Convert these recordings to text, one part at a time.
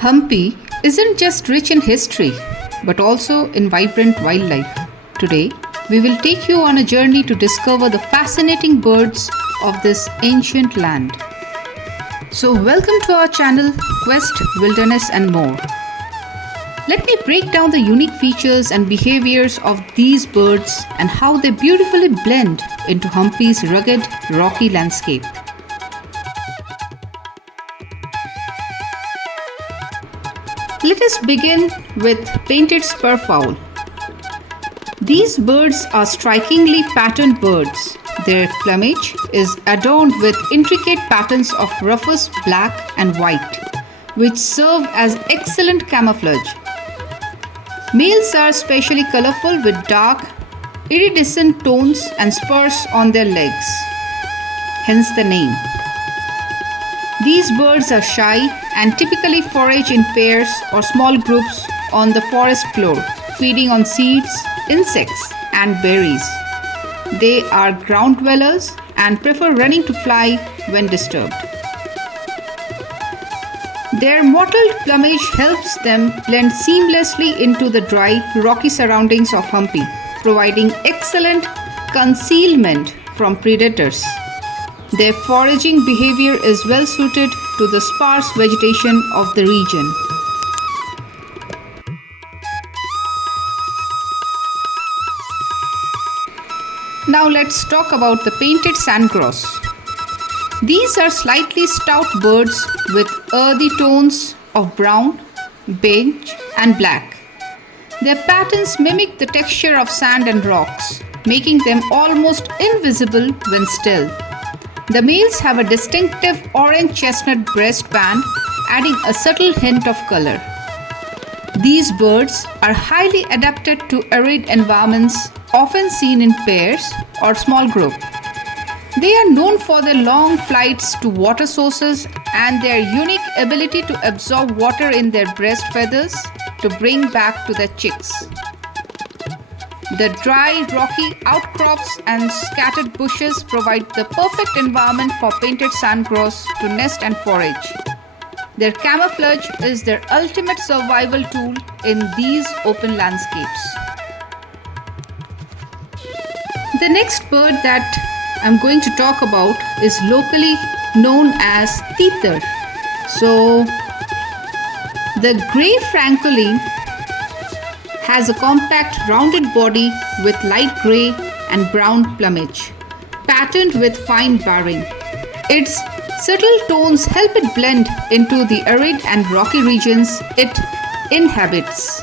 Hampi isn't just rich in history, but also in vibrant wildlife. Today, we will take you on a journey to discover the fascinating birds of this ancient land. So, welcome to our channel, Quest, Wilderness and More. Let me break down the unique features and behaviors of these birds and how they beautifully blend into Hampi's rugged, rocky landscape. Let us begin with painted spurfowl. These birds are strikingly patterned birds. Their plumage is adorned with intricate patterns of rufous black and white, which serve as excellent camouflage. Males are especially colorful with dark, iridescent tones and spurs on their legs, hence the name. These birds are shy and typically forage in pairs or small groups on the forest floor, feeding on seeds, insects, and berries. They are ground dwellers and prefer running to fly when disturbed. Their mottled plumage helps them blend seamlessly into the dry, rocky surroundings of Hampi, providing excellent concealment from predators. Their foraging behavior is well suited to the sparse vegetation of the region. Now let's talk about the painted sandgrouse. These are slightly stout birds with earthy tones of brown, beige and black. Their patterns mimic the texture of sand and rocks, making them almost invisible when still. The males have a distinctive orange chestnut breast band, adding a subtle hint of color. These birds are highly adapted to arid environments, often seen in pairs or small groups. They are known for their long flights to water sources and their unique ability to absorb water in their breast feathers to bring back to their chicks. The dry, rocky outcrops and scattered bushes provide the perfect environment for painted sandgrouse to nest and forage. Their camouflage is their ultimate survival tool in these open landscapes. The next bird that I'm going to talk about is locally known as teether. So, the grey Francolin has a compact rounded body with light grey and brown plumage, patterned with fine barring. Its subtle tones help it blend into the arid and rocky regions it inhabits.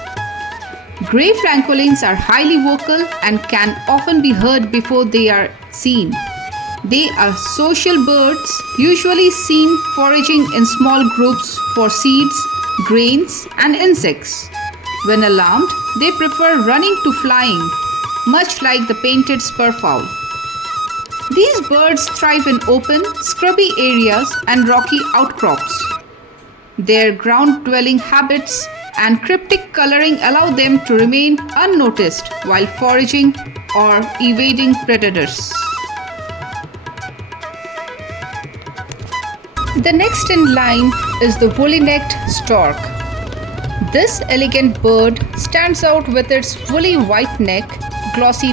Grey Francolins are highly vocal and can often be heard before they are seen. They are social birds, usually seen foraging in small groups for seeds, grains, and insects. When alarmed, they prefer running to flying, much like the painted spurfowl. These birds thrive in open, scrubby areas and rocky outcrops. Their ground-dwelling habits and cryptic coloring allow them to remain unnoticed while foraging or evading predators. The next in line is the woolly-necked stork. This elegant bird stands out with its woolly white neck, glossy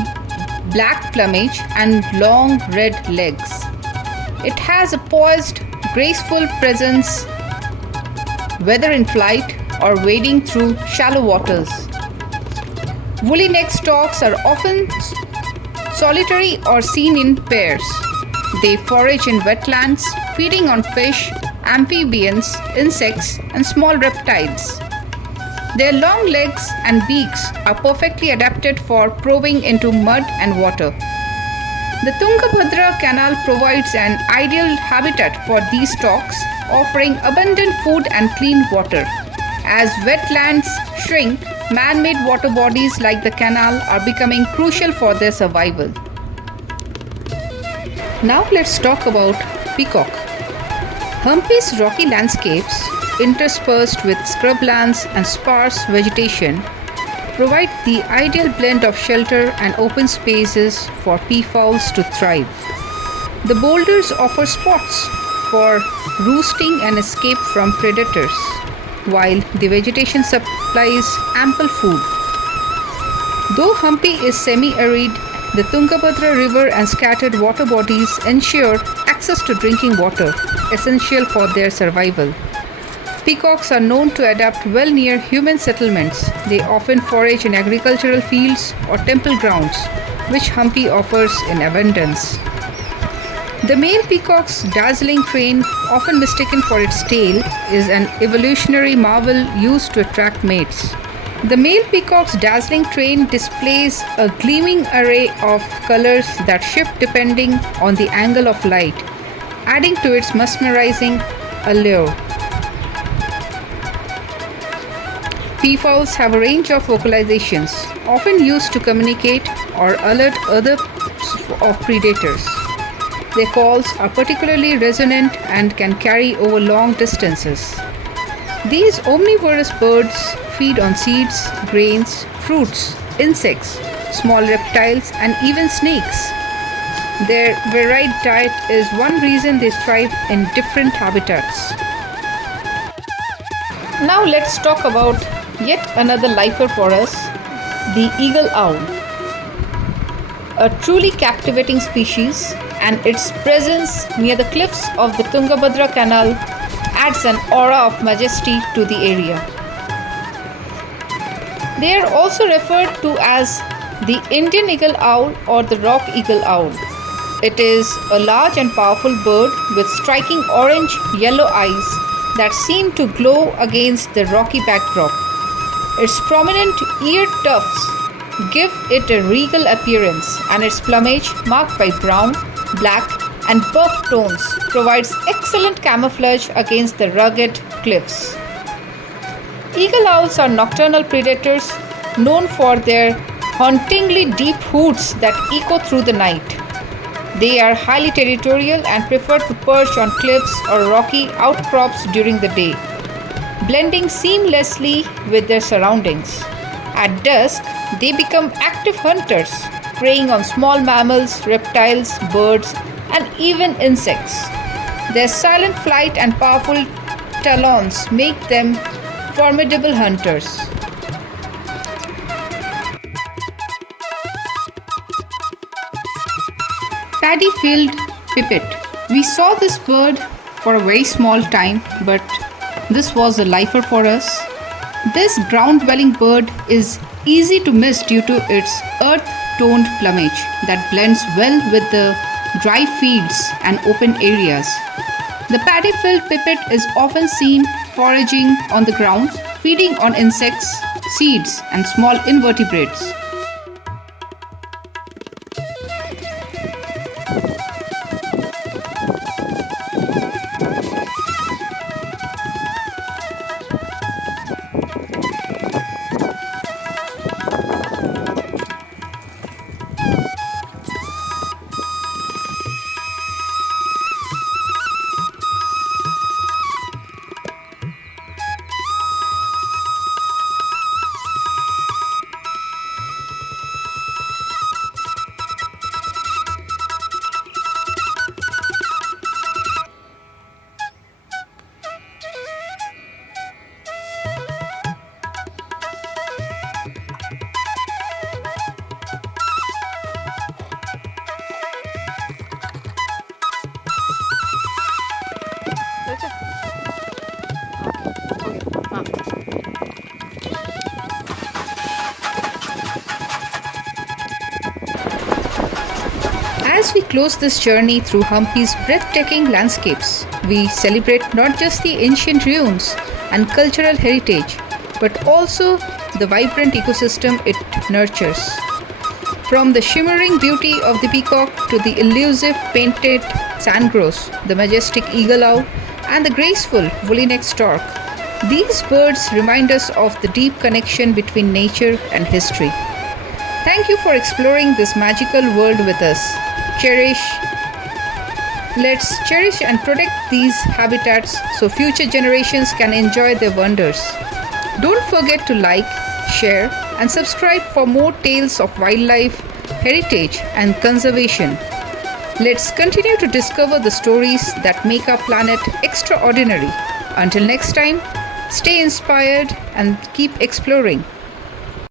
black plumage and long red legs. It has a poised, graceful presence, whether in flight or wading through shallow waters. Woolly-necked storks are often solitary or seen in pairs. They forage in wetlands, feeding on fish, amphibians, insects, and small reptiles. Their long legs and beaks are perfectly adapted for probing into mud and water. The Tungabhadra Canal provides an ideal habitat for these storks, offering abundant food and clean water. As wetlands shrink, man-made water bodies like the canal are becoming crucial for their survival. Now let's talk about peacock. Hampi's rocky landscapes, interspersed with scrublands and sparse vegetation, provide the ideal blend of shelter and open spaces for peafowls to thrive. The boulders offer spots for roosting and escape from predators. while the vegetation supplies ample food. Though Hampi is semi-arid, the Tungabhadra River and scattered water bodies ensure access to drinking water, essential for their survival. Peacocks are known to adapt well near human settlements. They often forage in agricultural fields or temple grounds, which Hampi offers in abundance. The male peacock's dazzling train, often mistaken for its tail, is an evolutionary marvel used to attract mates. The male peacock's dazzling train displays a gleaming array of colors that shift depending on the angle of light, adding to its mesmerizing allure. Peafowls have a range of vocalizations, often used to communicate or alert others of predators. Their calls are particularly resonant and can carry over long distances. These omnivorous birds feed on seeds, grains, fruits, insects, small reptiles, and even snakes. Their varied diet is one reason they thrive in different habitats. Now let's talk about yet another lifer for us, the eagle owl. A truly captivating species, and its presence near the cliffs of the Tungabhadra Canal adds an aura of majesty to the area. They are also referred to as the Indian eagle owl or the rock eagle owl. It is a large and powerful bird with striking orange-yellow eyes that seem to glow against the rocky backdrop. Its prominent ear tufts give it a regal appearance, and its plumage, marked by brown, black, and buff tones, provides excellent camouflage against the rugged cliffs. Eagle owls are nocturnal predators known for their hauntingly deep hoots that echo through the night. They are highly territorial and prefer to perch on cliffs or rocky outcrops during the day, blending seamlessly with their surroundings. At dusk, they become active hunters, preying on small mammals, reptiles, birds, and even insects. Their silent flight and powerful talons make them formidable hunters. Paddy-filled pipit. We saw this bird for a very small time, but this was a lifer for us. This ground-dwelling bird is easy to miss due to its earth-toned plumage that blends well with the dry fields and open areas. The paddy-filled pipit is often seen foraging on the ground, feeding on insects, seeds, and small invertebrates. As we close this journey through Hampi's breathtaking landscapes, we celebrate not just the ancient ruins and cultural heritage, but also the vibrant ecosystem it nurtures. From the shimmering beauty of the peacock to the elusive painted sandgrouse, the majestic eagle owl, and the graceful woolly-necked stork, these birds remind us of the deep connection between nature and history. Thank you for exploring this magical world with us. Let's cherish and protect these habitats so future generations can enjoy their wonders. Don't forget to like, share, and subscribe for more tales of wildlife, heritage, and conservation. Let's continue to discover the stories that make our planet extraordinary. Until next time, Stay inspired and keep exploring.